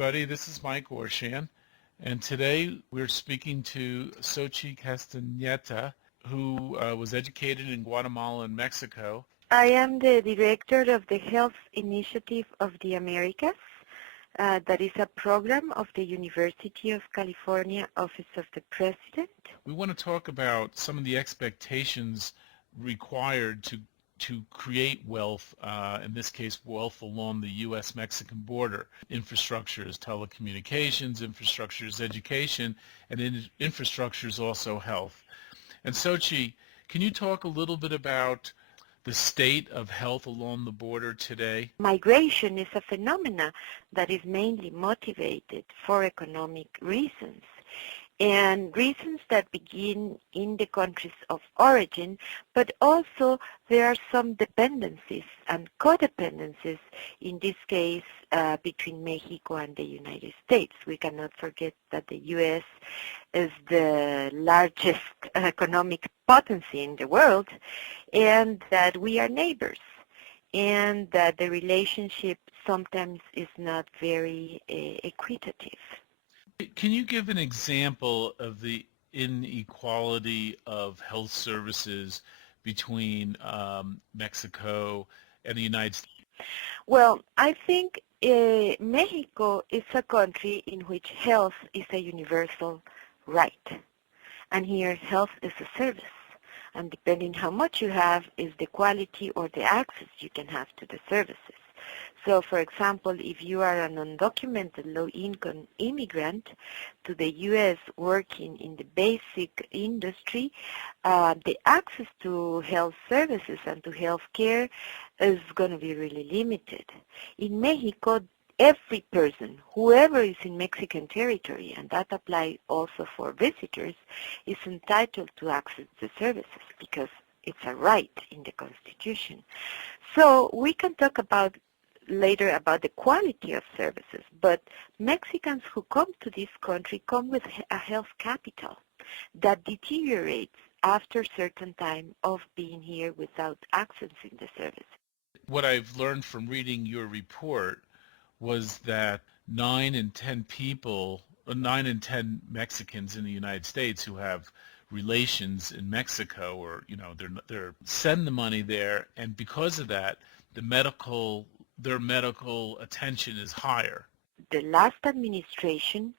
everybody. This is Mike Orshan, and today we're speaking to Xochitl Castañeta, who was educated in Guatemala and Mexico. I am the director of the Health Initiative of the Americas. That is a program of the University of California Office of the President. We want to talk about some of the expectations required to create wealth, in this case wealth along the U.S.-Mexican border. Infrastructure is telecommunications, infrastructure is education, and infrastructure is also health. And Xochitl, can you talk a little bit about the state of health along the border today? Migration is a phenomena that is mainly motivated for economic reasons, and reasons that begin in the countries of origin, but also there are some dependencies and codependencies, in this case between Mexico and the United States. We cannot forget that the U.S. is the largest economic potency in the world, and that we are neighbors, and that the relationship sometimes is not very equitative. Can you give an example of the inequality of health services between Mexico and the United States? Well, I think Mexico is a country in which health is a universal right. And here health is a service. And depending how much you have is the quality or the access you can have to the services. So, for example, if you are an undocumented low-income immigrant to the U.S. working in the basic industry, the access to health services and to health care is going to be really limited. In Mexico, every person, whoever is in Mexican territory, and that applies also for visitors, is entitled to access the services because it's a right in the Constitution. So we can talk about later about the quality of services, but Mexicans who come to this country come with a health capital that deteriorates after a certain time of being here without accessing the services. What I've learned from reading your report was that 9 in 10 Mexicans in the United States who have relations in Mexico, or they're send the money there, and because of that, their medical attention is higher. The last administration,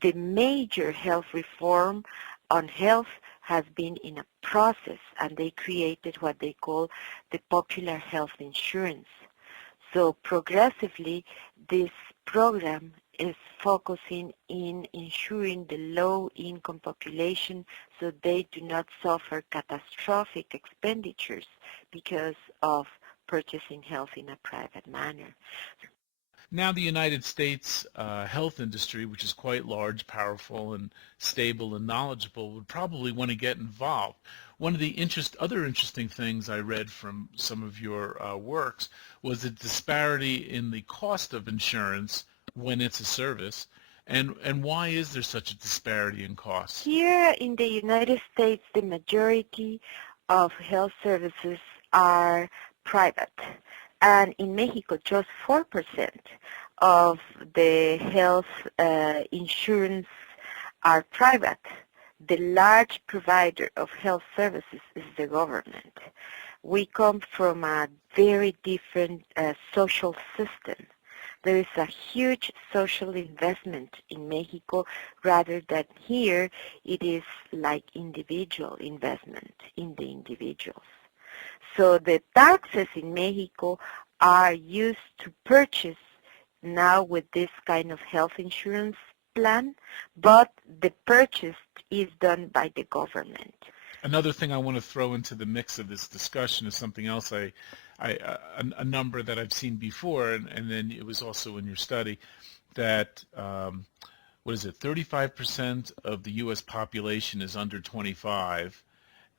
the major health reform on health has been in a process, and they created what they call the popular health insurance. So progressively, this program is focusing in ensuring the low-income population so they do not suffer catastrophic expenditures because of purchasing health in a private manner. Now the United States health industry, which is quite large, powerful, and stable and knowledgeable, would probably want to get involved. One of the other interesting things I read from some of your works was the disparity in the cost of insurance when it's a service, and why is there such a disparity in costs? Here in the United States, the majority of health services are private, and in Mexico, just 4% of the health insurance are private. The large provider of health services is the government. We come from a very different social system. There is a huge social investment in Mexico rather than here it is like individual investment in the individuals. So the taxes in Mexico are used to purchase now with this kind of health insurance plan, but the purchase is done by the government. Another thing I want to throw into the mix of this discussion is something else a number that I've seen before, and then it was also in your study, that 35% of the U.S. population is under 25,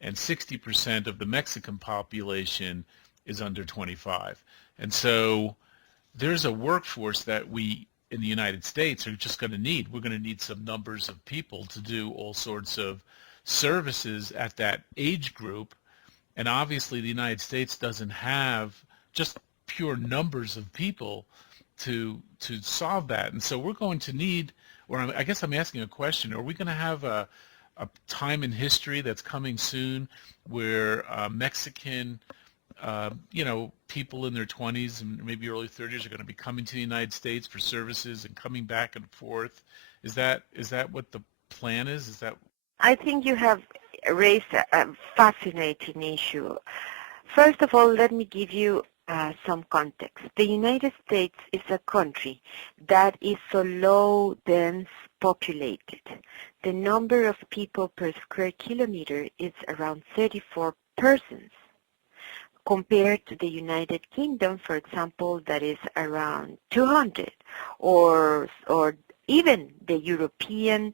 and 60% of the Mexican population is under 25. And so there's a workforce that we in the United States are just going to need. We're going to need some numbers of people to do all sorts of services at that age group. And obviously the United States doesn't have just pure numbers of people to solve that. And so we're going to need, or I guess I'm asking a question, are we going to have a time in history that's coming soon where Mexican people in their 20s and maybe early 30s are going to be coming to the United States for services and coming back and forth? Is that what the plan is? Is that? I think you have raised a fascinating issue. First of all, let me give you some context. The United States is a country that is so low dense populated. The number of people per square kilometer is around 34 persons, compared to the United Kingdom, for example, that is around 200, or even the European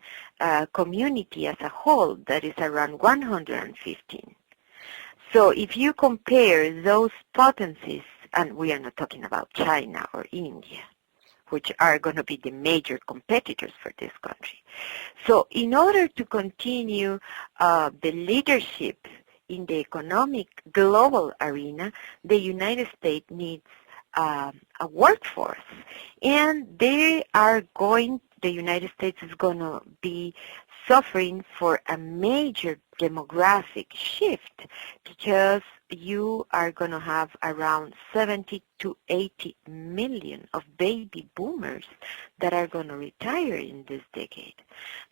community as a whole, that is around 115. So if you compare those potencies, and we are not talking about China or India, which are going to be the major competitors for this country. So in order to continue the leadership in the economic global arena, the United States needs a workforce. And the United States is going to be suffering for a major demographic shift, because you are going to have around 70 to 80 million of baby boomers that are going to retire in this decade.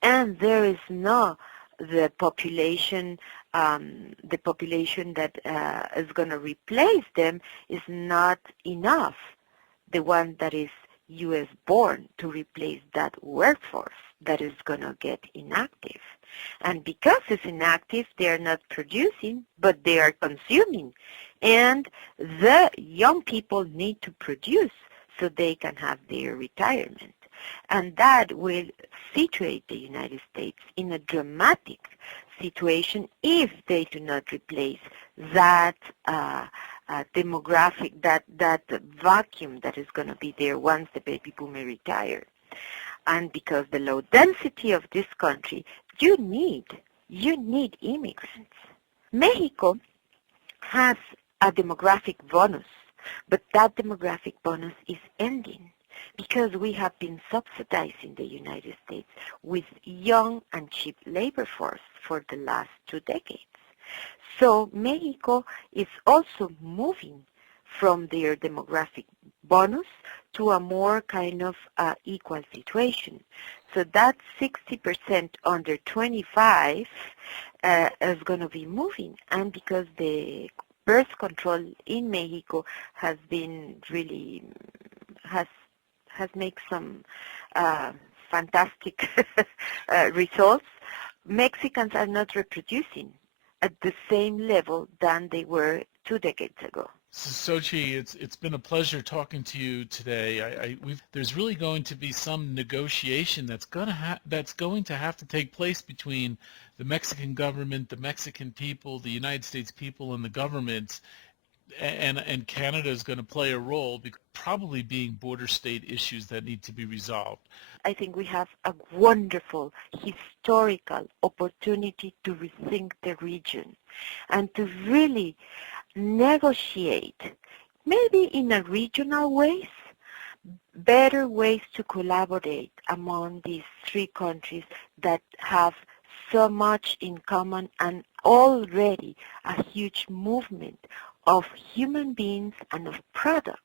And there is the population that is going to replace them is not enough. The one that is U.S. born to replace that workforce that is going to get inactive. And because it's inactive, they are not producing, but they are consuming. And the young people need to produce so they can have their retirement. And that will situate the United States in a dramatic situation if they do not replace that demographic, that vacuum that is going to be there once the baby boomer retire. And because the low density of this country, you need immigrants. Mexico has a demographic bonus, but that demographic bonus is ending because we have been subsidizing the United States with young and cheap labor force for the last 2 decades. So Mexico is also moving from their demographic bonus to a more kind of equal situation. So that 60% under 25 is going to be moving. And because the birth control in Mexico has been really, has made some fantastic results, Mexicans are not reproducing at the same level than they were 2 decades ago. Sochi, it's been a pleasure talking to you today. There's really going to be some negotiation that's going to have to take place between the Mexican government, the Mexican people, the United States people, and the government, and Canada is going to play a role, probably being border state issues that need to be resolved. I think we have a wonderful historical opportunity to rethink the region and to really negotiate, maybe in a regional ways, better ways to collaborate among these 3 countries that have so much in common and already a huge movement of human beings and of products.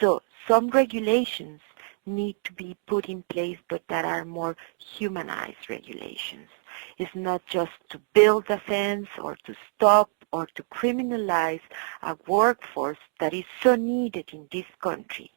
So some regulations need to be put in place, but that are more humanized regulations. It's not just to build a fence or to stop or to criminalize a workforce that is so needed in this country.